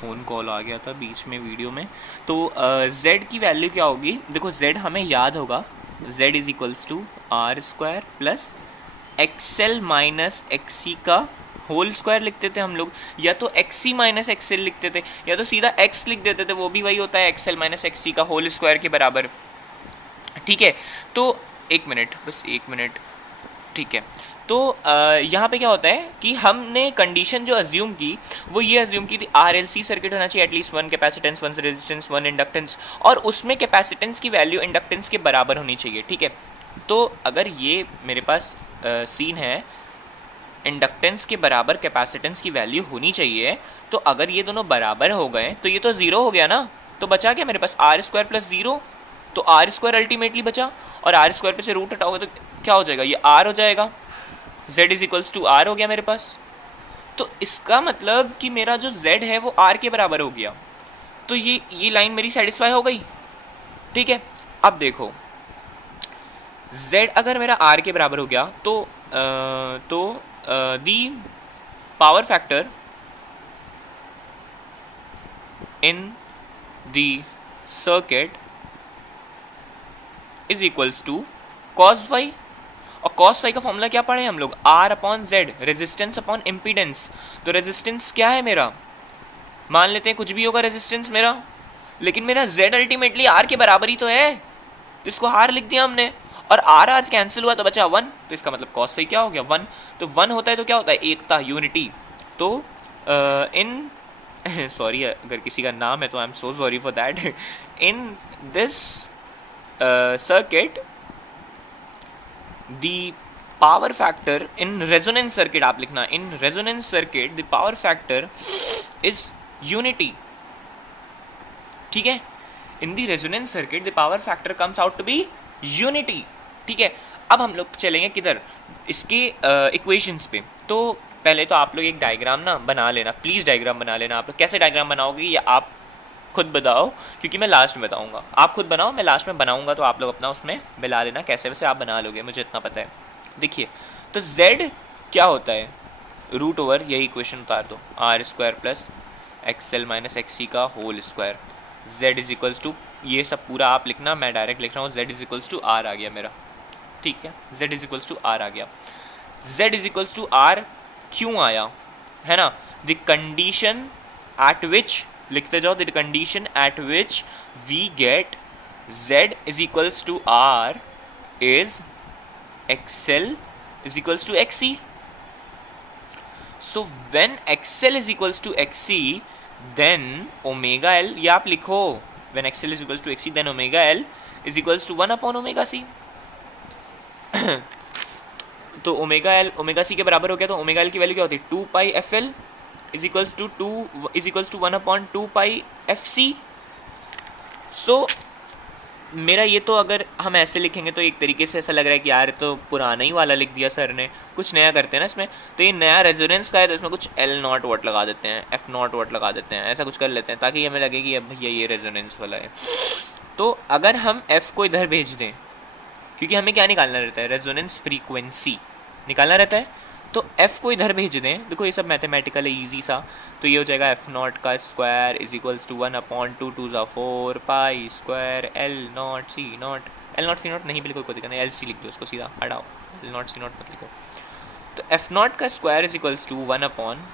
Phone call आ गया था बीच में वीडियो में। तो z की वैल्यू क्या होगी? देखो z हमें याद होगा, z is equals to R square plus XL minus XC का होल स्क्वायर लिखते थे हम लोग, या तो एक्सी माइनस एक्सएल लिखते थे, या तो सीधा x लिख देते थे, वो भी वही होता है एक्सएल माइनस एक्सी का होल स्क्वायर के बराबर। ठीक है, तो एक मिनट, बस एक मिनट। ठीक है, तो यहाँ पे क्या होता है कि हमने कंडीशन जो अज्यूम की वो ये अज्यूम की थी आरएलसी सर्किट होना चाहिए at least one capacitance, one resistance, one inductance, और उसमें कैपेसिटेंस की वैल्यू इंडक्टेंस के बराबर होनी चाहिए। ठीक है, तो अगर ये मेरे पास सीन है, इंडक्टेंस के बराबर कैपेसिटेंस की वैल्यू होनी चाहिए, तो अगर ये दोनों बराबर हो गए तो ये तो ज़ीरो हो गया ना, तो बचा क्या मेरे पास आर स्क्वायर प्लस ज़ीरो, तो आर स्क्वायर अल्टीमेटली बचा, और आर स्क्वायर पे से रूट हटाओगे तो क्या हो जाएगा, ये आर हो जाएगा, z is equals to R हो गया मेरे पास। तो इसका मतलब कि मेरा जो z है वो r के बराबर हो गया, तो ये लाइन मेरी सेटिस्फाई हो गई। ठीक है, अब देखो z अगर मेरा r के बराबर हो गया तो the power factor in the circuit is equals to cos Y, और कॉस वाई का फॉर्मूला क्या पढ़े हम लोग, R upon Z, resistance upon impedance. तो रेजिस्टेंस क्या है मेरा, मान लेते हैं कुछ भी होगा रेजिस्टेंस मेरा, लेकिन मेरा जेड अल्टीमेटली आर के बराबर ही तो है, तो इसको आर लिख दिया हमने, और आर आज कैंसिल हुआ तो बचा वन, तो इसका मतलब कॉस वाई क्या हो गया, वन। तो वन होता है तो क्या होता है, एकता, यूनिटी। तो इन सॉरी अगर किसी का नाम है तो I am so sorry for that, in this circuit the power factor in resonance circuit, आप लिखना in resonance circuit the power factor is unity। ठीक है, in the resonance circuit the power factor comes out to be unity। ठीक है, अब हम लोग चलेंगे किधर, इसके इक्वेशंस पे। तो पहले तो आप लोग एक डायग्राम ना बना लेना, प्लीज़ डायग्राम बना लेना। आप लोग कैसे डायग्राम बनाओगे ये आप खुद बताओ, क्योंकि मैं लास्ट में बताऊंगा, आप खुद बनाओ, मैं लास्ट में बनाऊंगा, तो आप लोग अपना उसमें मिला लेना, कैसे वैसे आप बना लोगे, मुझे इतना पता है। देखिए, तो z क्या होता है, रूट ओवर, यही इक्वेशन उतार दो, R square plus XL minus XC का whole square, z is equals to, ये सब पूरा आप लिखना, मैं डायरेक्ट लिख रहा हूँ, z is equals to R आ गया मेरा। ठीक है, z is equals to R आ गया। z is equals to R क्यों आया है ना, द कंडीशन एट विच, लिखते जाओ, the condition at which we get z is equals to r is xl is equals to xc। so when xl is equals to xc then omega l, ये आप लिखो, when xl is equals to xc then omega l is equals to 1 upon omega c। तो omega L omega C के बराबर हो गया, तो omega L की वैल्यू क्या होती है, 2 pi F L is equals to 2 is equals to 1 upon 2 pi F C. So मेरा ये तो अगर हम ऐसे लिखेंगे तो एक तरीके से ऐसा लग रहा है कि यार तो पुराना ही वाला लिख दिया सर ने, कुछ नया करते हैं ना इसमें। तो ये नया रेजोनेंस का है तो इसमें कुछ एल नॉट वॉट लगा देते हैं, एफ नॉट वॉट लगा देते हैं, ऐसा कुछ कर लेते हैं ताकि हमें लगे कि अब भैया ये रेजोनेंस वाला है। तो अगर हम एफ को इधर भेज दें, क्योंकि हमें क्या निकालना रहता है, रेजोनेंस फ्रीक्वेंसी निकालना रहता है, तो f को इधर भेज दें। देखो ये सब मैथमेटिकल है, ईजी सा। तो ये हो जाएगा एफ नॉट का square is equals to 1 upon 2 2 4 pi square L naught C naught, L naught C naught नहीं भी लिखो, कोई दिक्कत नहीं, एल सी लिख दो, उसको सीधा हटाओ, एल नॉट सी नॉट मत लिखो। तो एफ नॉट का square is equals to 1 upon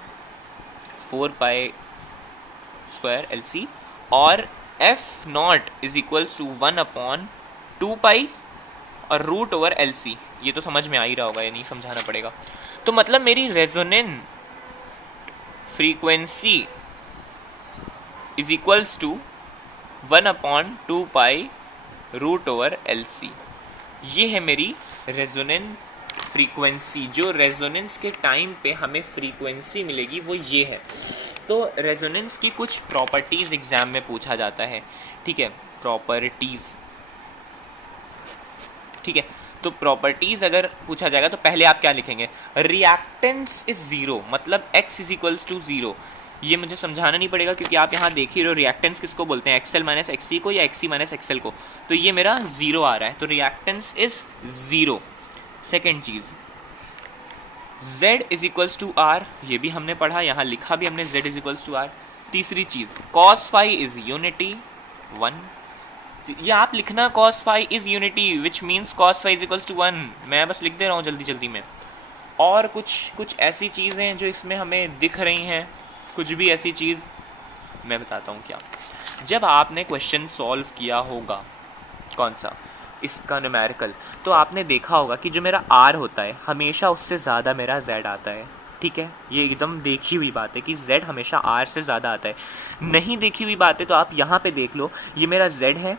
4 pi square L C, और F naught is equals to 1 upon 2 pi और रूट ओवर एल सी। ये तो समझ में आ ही रहा होगा, ये नहीं समझाना पड़ेगा। तो मतलब मेरी resonant frequency is equals to 1 upon 2 pi root over L C. ये है मेरी रेजोनेंट फ्रीक्वेंसी। जो रेजोनेंस के टाइम पे हमें फ्रीक्वेंसी मिलेगी वो ये है। तो रेजोनेंस की कुछ प्रॉपर्टीज़ एग्जाम में पूछा जाता है, ठीक है, प्रॉपर्टीज़, ठीक है। तो प्रॉपर्टीज अगर पूछा जाएगा तो पहले आप क्या लिखेंगे, रिएक्टेंस इज जीरो, मतलब x is equals to zero. ये मुझे समझाना नहीं पड़ेगा क्योंकि आप यहाँ देख ही रहे हो रिएक्टेंस किसको बोलते हैं, एक्सएल माइनस एक्सी को या एक्सी माइनस एक्सएल को। तो ये मेरा जीरो आ रहा है, तो रिएक्टेंस इज जीरो। सेकेंड चीज z is equals to R, ये भी हमने पढ़ा, यहाँ लिखा भी हमने z is equals to R. तीसरी चीज cos phi इज यूनिटी 1, ये आप लिखना cos phi is unity which means cos phi is equals to 1, मैं बस लिख दे रहा हूँ जल्दी जल्दी में। और कुछ ऐसी चीज़ें हैं जो इसमें हमें दिख रही हैं, कुछ भी ऐसी चीज़ मैं बताता हूँ क्या। जब आपने क्वेश्चन सॉल्व किया होगा कौन सा इसका न्यूमेरिकल, तो आपने देखा होगा कि जो मेरा r होता है हमेशा उससे ज़्यादा मेरा z आता है, ठीक है। ये एकदम देखी हुई बात है कि z हमेशा r से ज़्यादा आता है। नहीं देखी हुई बात है तो आप यहाँ पे देख लो, ये मेरा z है,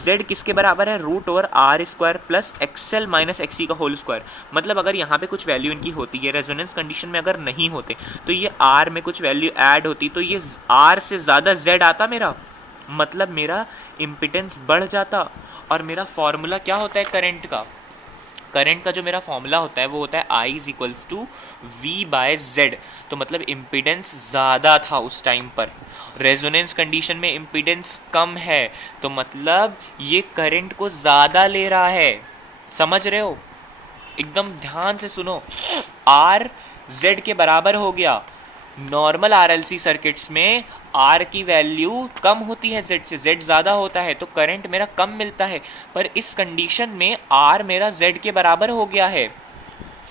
z किसके बराबर है, root over R square plus XL minus XC का होल स्क्वायर। मतलब अगर यहाँ पे कुछ वैल्यू इनकी होती है, रेजोनेंस कंडीशन में अगर नहीं होते तो ये r में कुछ वैल्यू ऐड होती तो ये r से ज़्यादा z आता मेरा, मतलब मेरा इम्पिडेंस बढ़ जाता। और मेरा फॉर्मूला क्या होता है करंट का, करंट का जो मेरा फॉर्मूला होता है वो होता है I is equals to V by Z. तो मतलब इम्पिडेंस ज़्यादा था उस टाइम पर, रेजोनेंस कंडीशन में इम्पिडेंस कम है, तो मतलब ये करंट को ज़्यादा ले रहा है। समझ रहे हो, एकदम ध्यान से सुनो। R Z के बराबर हो गया। नॉर्मल RLC सर्किट्स में R की वैल्यू कम होती है Z से, Z ज़्यादा होता है तो करंट मेरा कम मिलता है। पर इस कंडीशन में R मेरा Z के बराबर हो गया है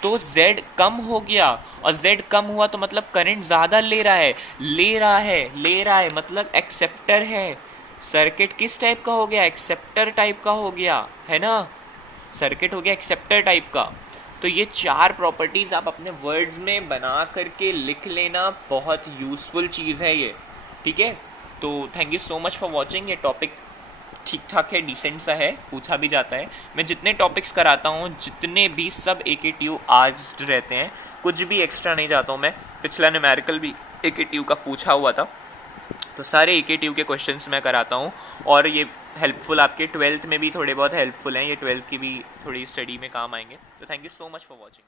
तो Z कम हो गया, और Z कम हुआ तो मतलब करंट ज़्यादा ले रहा है मतलब एक्सेप्टर है। सर्किट किस टाइप का हो गया, एक्सेप्टर टाइप का हो गया है ना, सर्किट हो गया एक्सेप्टर टाइप का। तो ये 4 प्रॉपर्टीज़ आप अपने वर्ड्स में बना करके लिख लेना, बहुत यूज़फुल चीज़ है ये, ठीक है। तो thank you so much for watching. ये टॉपिक ठीक ठाक है, डिसेंट सा है, पूछा भी जाता है। मैं जितने टॉपिक्स कराता हूँ जितने भी सब AKTU आर्ट्स रहते हैं, कुछ भी एक्स्ट्रा नहीं जाता हूँ मैं। पिछला न्यूमेरिकल भी AKTU का पूछा हुआ था, तो सारे AKTU के क्वेश्चंस मैं कराता हूँ। और ये हेल्पफुल आपके 12th में भी थोड़े बहुत हेल्पफुल हैं, ये 12th की भी थोड़ी स्टडी में काम आएंगे। तो thank you so much for watching.